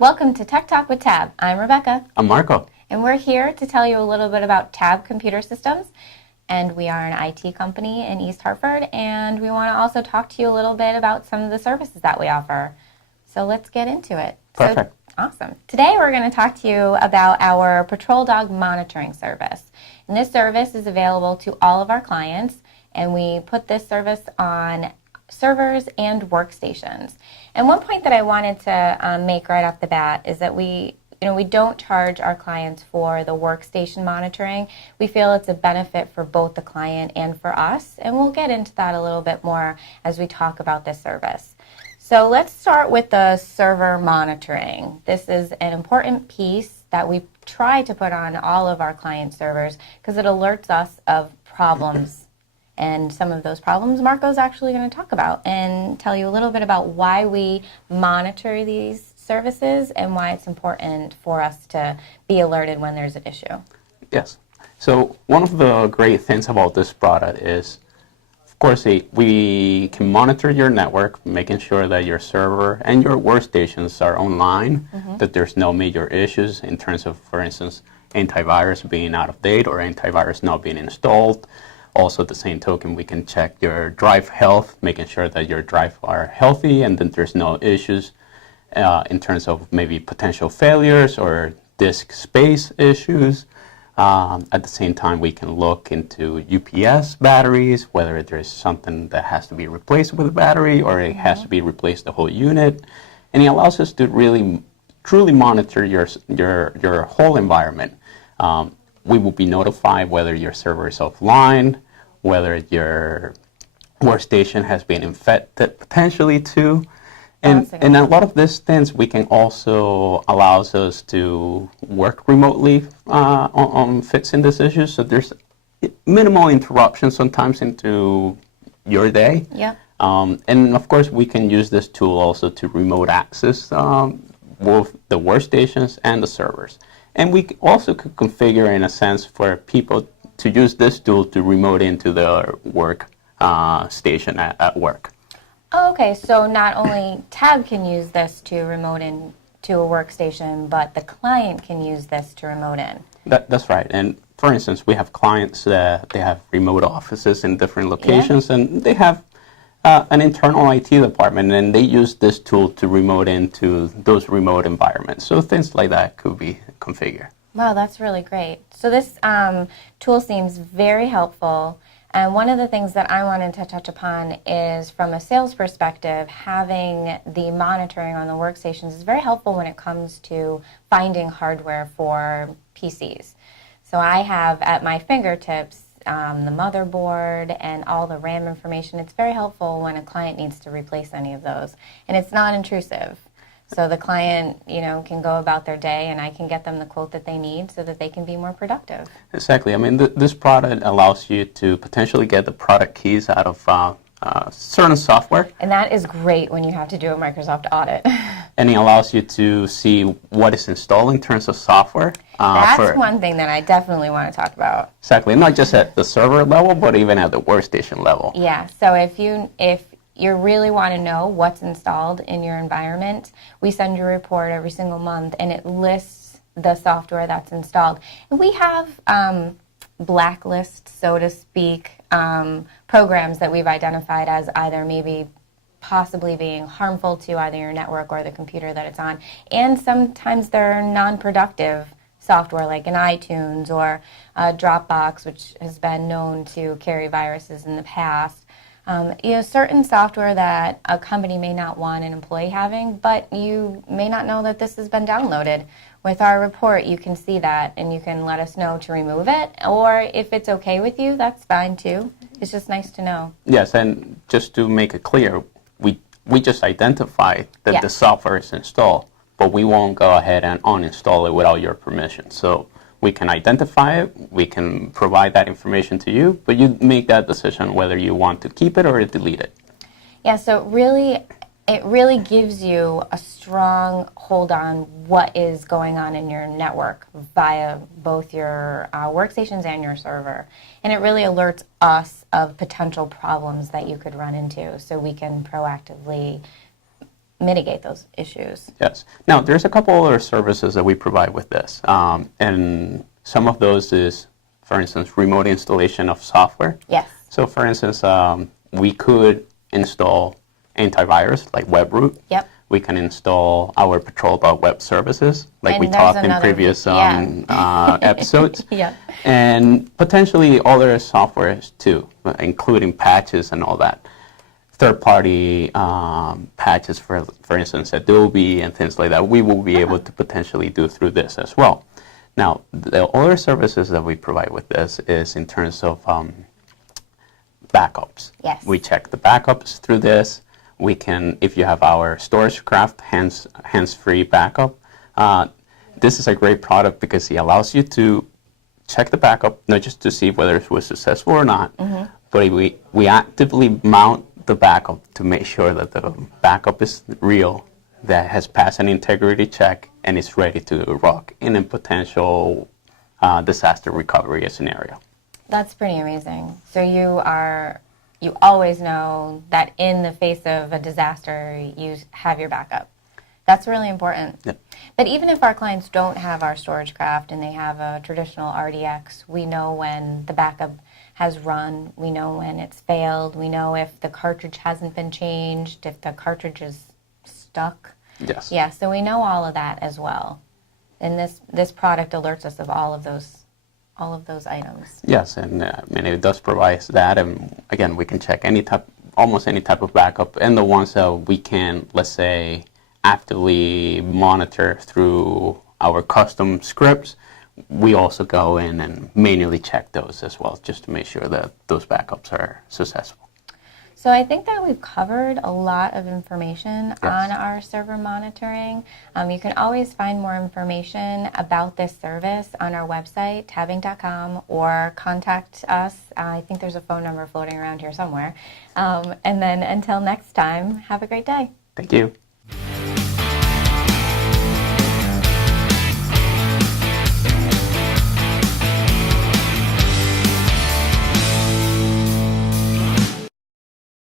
Welcome to Tech Talk with Tab. I'm Rebecca. I'm Marco. And we're here to tell you a little bit about Tab Computer Systems. And we are an IT company in East Hartford, and we want to also talk to you a little bit about some of the services that we offer. So let's get into it. Perfect. Awesome. Today we're going to talk to you about our PatrolDog monitoring service. And this service is available to all of our clients, and we put this service on servers and workstations. And one point that I wanted to make right off the bat is that we don't charge our clients for the workstation monitoring. We feel it's a benefit for both the client and for us, and we'll get into that a little bit more as we talk about this service. So let's start with the server monitoring. This is an important piece that we try to put on all of our client servers because it alerts us of problems. And some of those problems Marco's actually going to talk about and tell you a little bit about why we monitor these services and why it's important for us to be alerted when there's an issue. Yes. So one of the great things about this product is, of course, we can monitor your network, making sure that your server and your workstations are online, that there's no major issues in terms of, for instance, antivirus being out of date or antivirus not being installed. Also, at the same token, we can check your drive health, making sure that your drives are healthy and that there's no issues in terms of maybe potential failures or disk space issues. At the same time, we can look into UPS batteries, whether there's something that has to be replaced with a battery or it has to be replaced the whole unit. And it allows us to really, truly monitor your whole environment. We will be notified whether your server is offline, whether your workstation has been infected potentially too. And a lot of these things we can also allows us to work remotely on fixing these issues. So there's minimal interruption sometimes into your day. Yeah. And of course we can use this tool also to remote access both the workstations and the servers. And we also could configure, in a sense, for people to use this tool to remote into their work station at work. Oh, okay, so not only Tab can use this to remote in to a workstation, but the client can use this to remote in. That's right. And for instance, we have clients that they have remote offices in different locations, and they have an internal IT department, and they use this tool to remote into those remote environments. So things like that could be configured. Wow, that's really great. So this tool seems very helpful. And one of the things that I wanted to touch upon is, from a sales perspective, having the monitoring on the workstations is very helpful when it comes to finding hardware for PCs. So I have at my fingertips the motherboard and all the RAM information. It's very helpful when a client needs to replace any of those. And it's not intrusive. So the client, can go about their day, and I can get them the quote that they need so that they can be more productive. Exactly. I mean, this product allows you to potentially get the product keys out of certain software. And that is great when you have to do a Microsoft audit. And it allows you to see what is installed in terms of software. That's one thing that I definitely want to talk about. Exactly. Not just at the server level, but even at the workstation level. Yeah. So if you really want to know what's installed in your environment, we send you a report every single month, and it lists the software that's installed. And we have blacklists, so to speak, programs that we've identified as either maybe possibly being harmful to either your network or the computer that it's on. And sometimes they're non-productive software, like an iTunes or Dropbox, which has been known to carry viruses in the past. Certain software that a company may not want an employee having, but you may not know that this has been downloaded. With our report, you can see that, and you can let us know to remove it, or if it's okay with you, that's fine too. It's just nice to know. Yes, and just to make it clear, we just identify that the software is installed, but we won't go ahead and uninstall it without your permission. So we can identify it, we can provide that information to you, but you make that decision whether you want to keep it or delete it. Yeah, so it really gives you a strong hold on what is going on in your network via both your workstations and your server. And it really alerts us of potential problems that you could run into, so we can proactively mitigate those issues. Yes. Now, there's a couple other services that we provide with this. And some of those is, for instance, remote installation of software. Yes. So, for instance, we could install antivirus like WebRoot. Yep. We can install our PatrolDog web services, like And we there's talked in another- previous yeah. episodes. Yeah. And potentially other softwares too, including patches and all that. Third-party patches, for instance, Adobe and things like that, we will be able to potentially do through this as well. Now, the other services that we provide with this is in terms of backups. Yes. We check the backups through this. We can, if you have our StorageCraft hands-free backup, this is a great product because it allows you to check the backup, not just to see whether it was successful or not, but we actively mount the backup to make sure that the backup is real, that has passed an integrity check, and is ready to rock in a potential disaster recovery scenario. That's pretty amazing. So you always know that in the face of a disaster, you have your backup. That's really important. Yep. But even if our clients don't have our StorageCraft and they have a traditional RDX, we know when the backup has run, we know when it's failed, we know if the cartridge hasn't been changed, if the cartridge is stuck. Yes. Yeah, so we know all of that as well. And this product alerts us of all of those items. Yes, and it does provide that, and again, we can check almost any type of backup, and the ones that we can, let's say, actively monitor through our custom scripts, we also go in and manually check those as well, just to make sure that those backups are successful. So I think that we've covered a lot of information on our server monitoring. You can always find more information about this service on our website, tabbing.com, or contact us. I think there's a phone number floating around here somewhere. And then until next time, have a great day. Thank you.